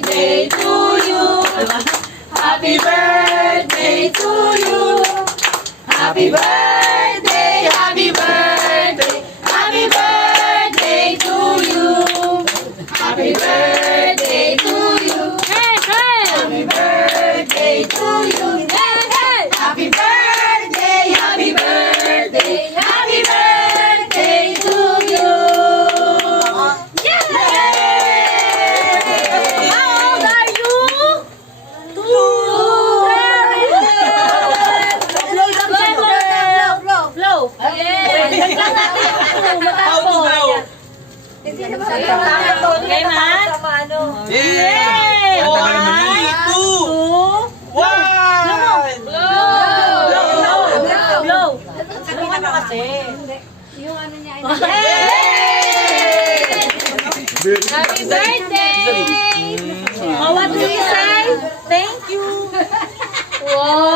birthday to you. Happy birthday to you. Happy birthday, happy birthday, happy birthday to you. Happy birthday to you. Hey, hey! Happy birthday to you. Hey, hey! Happy birthday, happy birthday, happy birthday to you. How old are you? Blow. Yeah. How to blow? Okay, man. Yay! Yay! Ang tagal naman One, yun. two, One! blow. Ano ano kasi? Happy birthday! Oh, what do we say? Thank you. Wow.